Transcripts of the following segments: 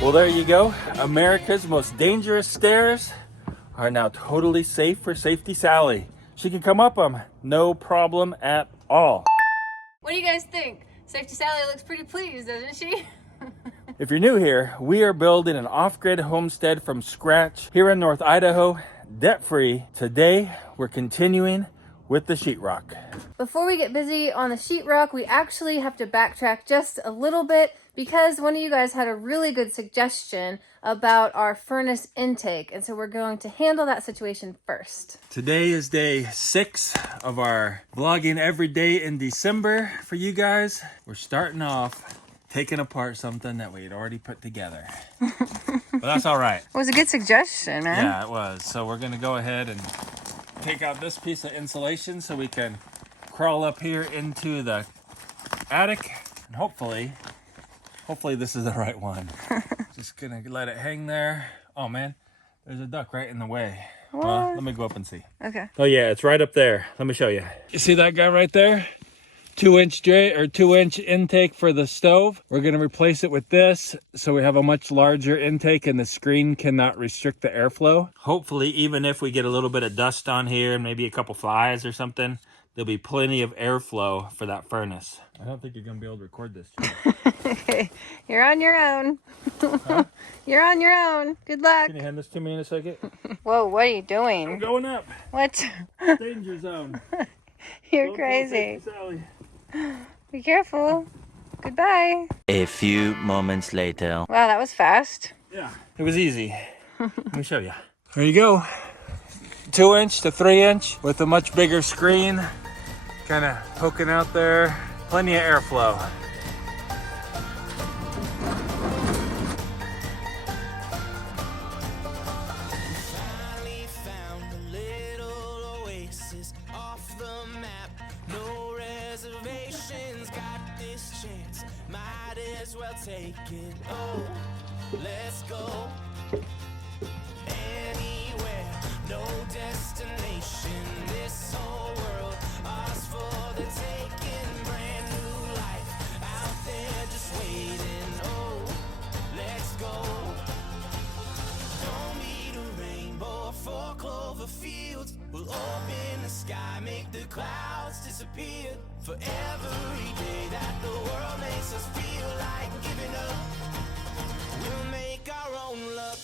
Well, there you go. America's most dangerous stairs are now totally safe for Safety Sally. She can come up them, no problem at all. What do you guys think? Safety Sally looks pretty pleased, doesn't she? If you're new here, we are building an off-grid homestead from scratch here in North Idaho, debt-free. Today, we're continuing with the sheetrock. Before we get busy on the sheetrock, we actually have to backtrack just a little bit because one of you guys had a really good suggestion about our furnace intake, and so we're going to handle that situation first. Today is day 6 of our vlogging every day in December for you guys. We're starting off taking apart something that we had already put together. But that's all right. It was a good suggestion, man. Yeah, it was. So we're gonna go ahead and take out this piece of insulation so we can crawl up here into the attic. And hopefully this is the right one. Just gonna let it hang there. Oh man, there's a duck right in the way. What? Well, let me go up and see. Okay. Oh yeah, it's right up there. Let me show you. You see that guy right there? 2-inch intake for the stove. We're gonna replace it with this so we have a much larger intake and the screen cannot restrict the airflow. Hopefully, even if we get a little bit of dust on here and maybe a couple flies or something, there'll be plenty of airflow for that furnace. I don't think you're gonna be able to record this. Okay, you're on your own. Huh? You're on your own. Good luck. Can you hand this to me in a second? Whoa, what are you I'm doing? going up. What? Danger zone. You're Don't crazy. fall, Sally. Be careful. Goodbye. A few moments later. Wow, that was fast. Yeah, it was easy. Let me show you. There you go. 2-inch to 3-inch with a much bigger screen, kind of poking out there. Plenty of airflow. Finally found a little oasis off the map. No reservations, got this chance. Might as well take it. Oh, let's go. Anywhere, no destination. This whole world, ours for the taking. Brand new life out there just waiting. Oh, let's go. Don't need a rainbow for clover fields. We'll open the sky, make the clouds disappear. For every day that the world makes us feel like giving up, we'll make our own luck.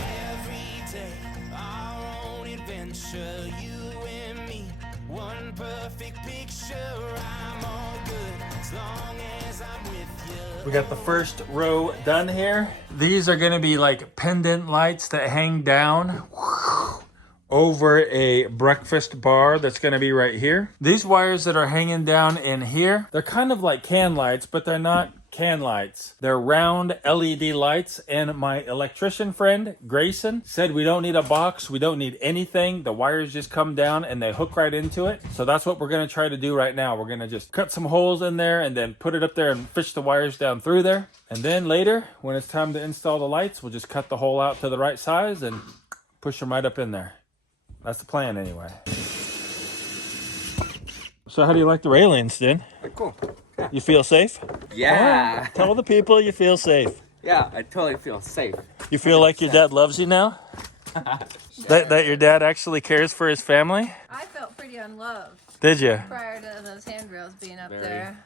Every day, our own adventure, you and me, one perfect picture. I'm all good as long as I'm with you. We got the first row done here. These are gonna be like pendant lights that hang down over a breakfast bar that's gonna be right here. These wires that are hanging down in here, they're kind of like can lights, but they're not can lights. They're round LED lights, and my electrician friend, Grayson, said we don't need a box, we don't need anything. The wires just come down and they hook right into it. So that's what we're gonna try to do right now. We're gonna just cut some holes in there and then put it up there and fish the wires down through there. And then later, when it's time to install the lights, we'll just cut the hole out to the right size and push them right up in there. That's the plan anyway. So how do you like the railings, then? Cool. You feel safe? Yeah. Tell the people you feel safe. Yeah, I totally feel safe. You feel like your dad loves you now? That your dad actually cares for his family? I felt pretty unloved Did you? prior to those handrails being up there.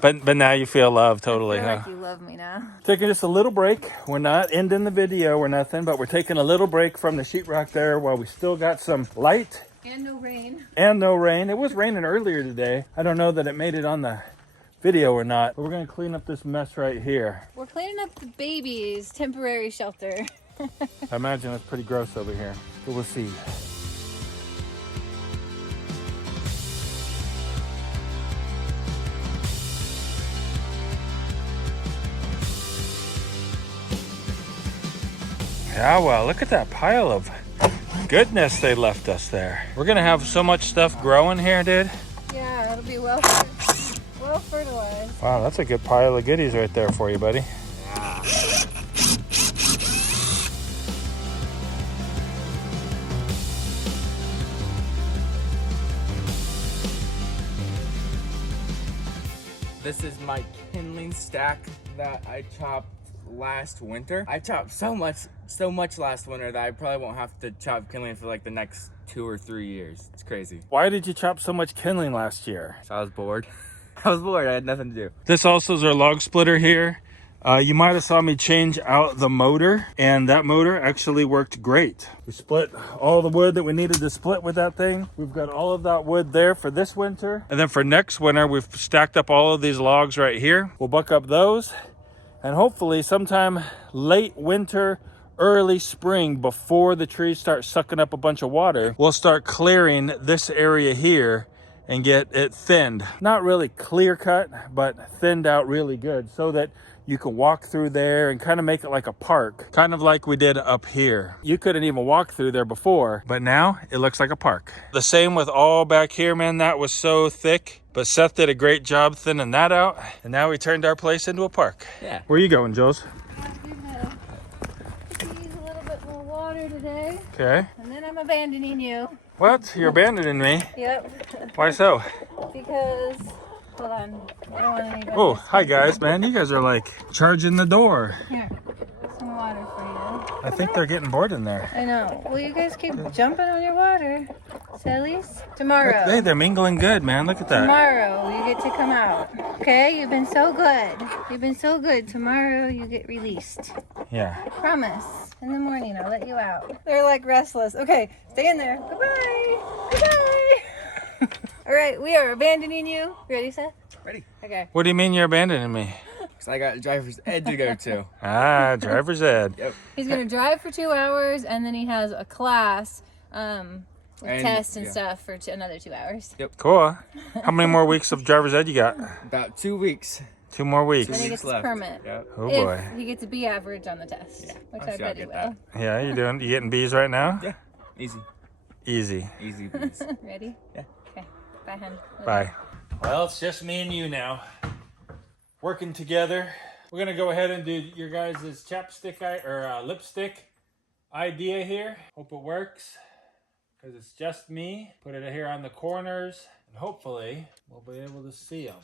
But now you feel love totally, I feel huh? like you love me now. Taking just a little break. We're not ending the video or nothing, but we're taking a little break from the sheetrock there while we still got some light. And no rain. And no rain. It was raining earlier today. I don't know that it made it on the video or not, but we're gonna clean up this mess right here. We're cleaning up the baby's temporary shelter. I imagine it's pretty gross over here, but we'll see. Yeah, well, look at that pile of goodness they left us there. We're gonna have so much stuff growing here, dude. Yeah, it'll be well fertilized. Wow, that's a good pile of goodies right there for you, buddy. This is my kindling stack that I chopped last winter. I chopped so much last winter that I probably won't have to chop kindling for like the next 2 or 3 years. It's crazy. Why did you chop so much kindling last year? So I was bored. I was bored. I had nothing to do. This also is our log splitter here. You might have saw me change out the motor, and that motor actually worked great. We split all the wood that we needed to split with that thing. We've got all of that wood there for this winter. And then for next winter, we've stacked up all of these logs right here. We'll buck up those, and hopefully sometime late winter, early spring, before the trees start sucking up a bunch of water, we'll start clearing this area here and get it thinned. Not really clear cut, but thinned out really good so that you can walk through there and kind of make it like a park, kind of like we did up here. You couldn't even walk through there before, but now it looks like a park. The same with all back here, man. That was so thick, but Seth did a great job thinning that out, and now we turned our place into a park. Yeah. Where are you going, Jules? Use a little bit more water today, Okay. and then I'm abandoning you. What? You're abandoning me? Yep. Why so? Because, hold on, I don't want anybody. Oh, hi guys, man. You guys are like charging the door. Here, some water for you. I think they're getting bored in there. I know. Well, you guys keep jumping on your water. Sillies. Tomorrow. Hey, they're mingling good, man. Look at that. Tomorrow you get to come out. Okay? You've been so good. You've been so good. Tomorrow you get released. Yeah. Promise. In the morning I'll let you out. They're like restless. Okay, stay in there. Goodbye. Goodbye. All right, we are abandoning you. Ready, Seth? Ready. Okay. What do you mean you're abandoning me? Because I got a driver's ed to go to. Ah, driver's ed. Yep. He's gonna drive for 2 hours, and then he has a class, with tests and stuff for another 2 hours. Yep. Cool. How many more weeks of driver's ed you got? About 2 weeks. 2 more weeks. Then he gets his left. permit. Yep. Oh boy. If he gets a B average on the test, which I'm I sure I'll bet he get will. Yeah, you getting B's right now? Yeah. Easy. Easy. Easy beans. Ready? Yeah. Okay. Bye, hun. Bye. Well, it's just me and you now. Working together. We're gonna go ahead and do your guys' chapstick lipstick idea here. Hope it works, because it's just me. Put it here on the corners, and hopefully we'll be able to see them.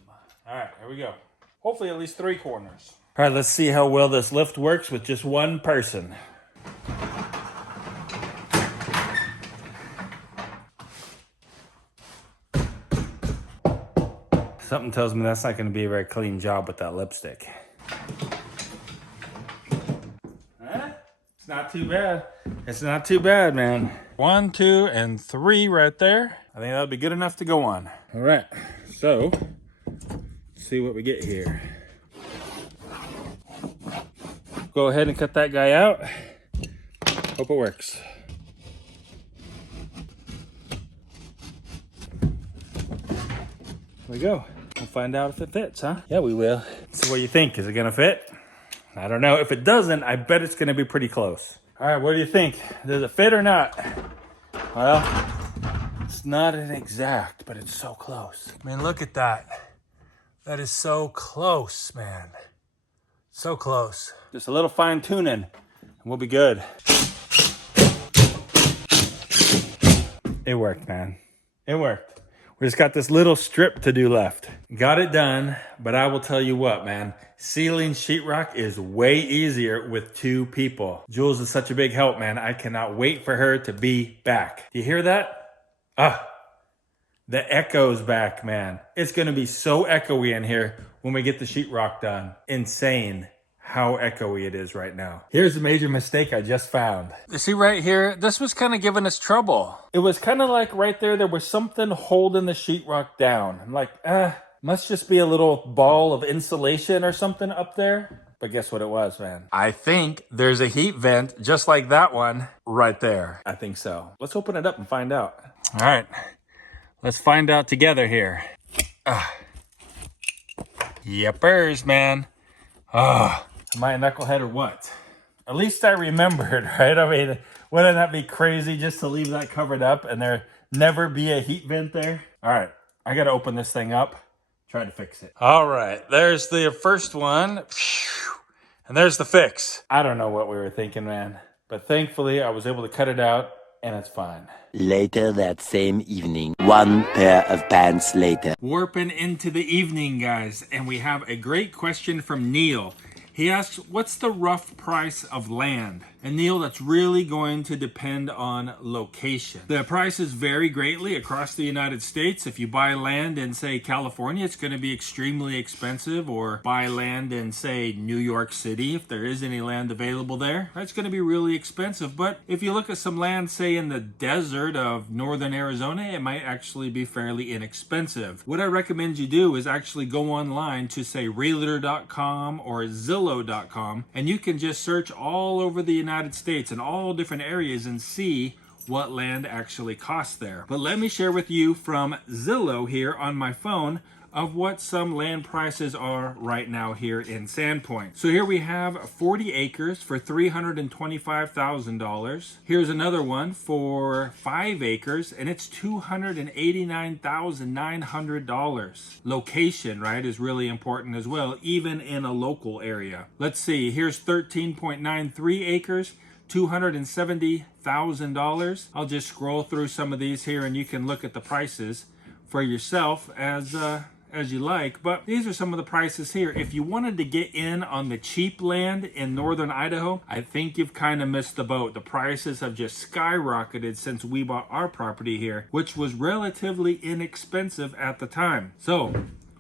All right, here we go. Hopefully at least 3 corners. All right, let's see how well this lift works with just one person. Something tells me that's not going to be a very clean job with that lipstick. It's not too bad. It's not too bad, man. 1, 2, and 3 right there. I think that'll be good enough to go on. All right, so let's see what we get here. Go ahead and cut that guy out. Hope it works. There we go. We'll find out if it fits, huh? Yeah, we will. So what do you think? Is it gonna fit? I don't know. If it doesn't, I bet it's gonna be pretty close. All right, what do you think? Does it fit or not? Well, it's not an exact, but it's so close. I mean, look at that. That is so close, man. So close. Just a little fine tuning and we'll be good. It worked, man. It worked. We just got this little strip to do left. Got it done, but I will tell you what, man. Sealing sheetrock is way easier with 2 people. Jules is such a big help, man. I cannot wait for her to be back. Do you hear that? The echo's back, man. It's gonna be so echoey in here when we get the sheetrock done. Insane how echoey it is right now. Here's a major mistake I just found. You see right here, this was kind of giving us trouble. It was kind of like right there was something holding the sheetrock down. I'm like, must just be a little ball of insulation or something up there. But guess what it was, man? I think there's a heat vent just like that one right there. I think so. Let's open it up and find out. All right, let's find out together here. Yepers, man. Am I a knucklehead or what? At least I remembered, right? I mean, wouldn't that be crazy just to leave that covered up and there never be a heat vent there? All right, I gotta open this thing up, try to fix it. All right, there's the first one. And there's the fix. I don't know what we were thinking, man. But thankfully, I was able to cut it out and it's fine. Later that same evening, one pair of pants later. Warping into the evening, guys, and we have a great question from Neil. He asks, what's the rough price of land? And Neil, that's really going to depend on location. The prices vary greatly across the United States. If you buy land in, say, California, it's going to be extremely expensive, or buy land in, say, New York City, if there is any land available there, that's going to be really expensive. But if you look at some land, say, in the desert of northern Arizona, it might actually be fairly inexpensive. What I recommend you do is actually go online to, say, realtor.com or Zillow.com, and you can just search all over the United States and all different areas and see what land actually costs there. But let me share with you from Zillow here on my phone of what some land prices are right now here in Sandpoint. So here we have 40 acres for $325,000. Here's another one for 5 acres and it's $289,900. Location, right, is really important as well, even in a local area. Let's see, here's 13.93 acres. $270,000. I'll just scroll through some of these here and you can look at the prices for yourself as you like. But these are some of the prices here. If you wanted to get in on the cheap land in northern Idaho, I think you've kind of missed the boat. The prices have just skyrocketed since we bought our property here, which was relatively inexpensive at the time. So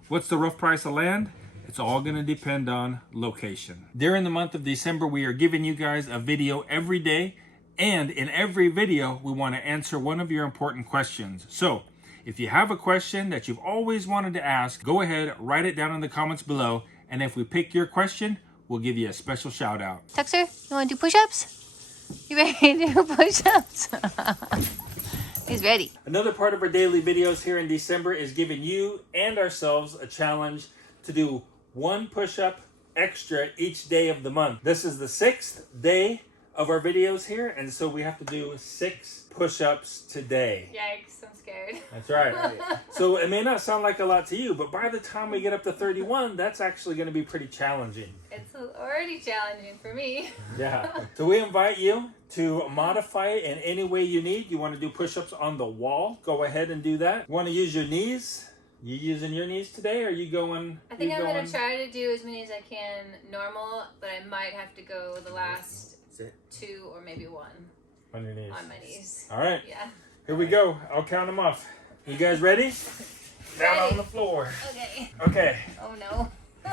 what's the rough price of land? It's all going to depend on location. During the month of December, we are giving you guys a video every day. And in every video, we want to answer one of your important questions. So if you have a question that you've always wanted to ask, go ahead, write it down in the comments below. And if we pick your question, we'll give you a special shout out. Tuxer, you want to do push-ups? You ready to do push-ups? He's ready. Another part of our daily videos here in December is giving you and ourselves a challenge to do 1 push-up extra each day of the month. This is the 6th day of our videos here, and so we have to do 6 push-ups today. Yikes, I'm scared. That's right. So it may not sound like a lot to you, but by the time we get up to 31, that's actually going to be pretty challenging. It's already challenging for me. Yeah. So we invite you to modify it in any way you need. You want to do push-ups on the wall, go ahead and do that. You want to use your knees? You using your knees today, or are you going? I think I'm going to try to do as many as I can normal, but I might have to go the last 2 or maybe 1. On your knees. On my knees. All right. Yeah. Here we go. I'll count them off. You guys ready? Down on the floor. Okay. Okay. Oh no.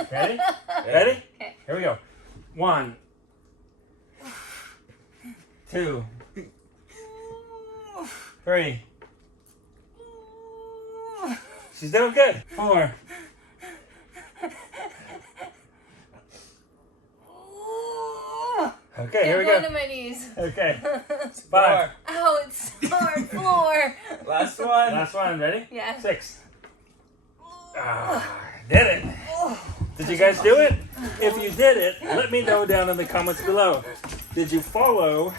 Ready? Ready? Okay. Here we go. 1, 2, 3. She's doing good. 4. Okay, here we go. I'm going to my knees. Okay. 5. Oh, it's hard. 4. Last one. Last one. Ready? Yeah. 6. Did it. Did you guys do it? If you did it, let me know down in the comments below. Did you follow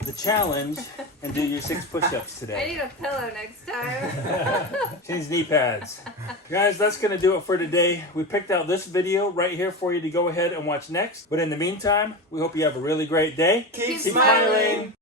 the challenge and do your 6 push-ups I today? need a pillow next time. She needs knee pads. Guys, that's going to do it for today. We picked out this video right here for you to go ahead and watch next. But in the meantime, we hope you have a really great day. Keep smiling.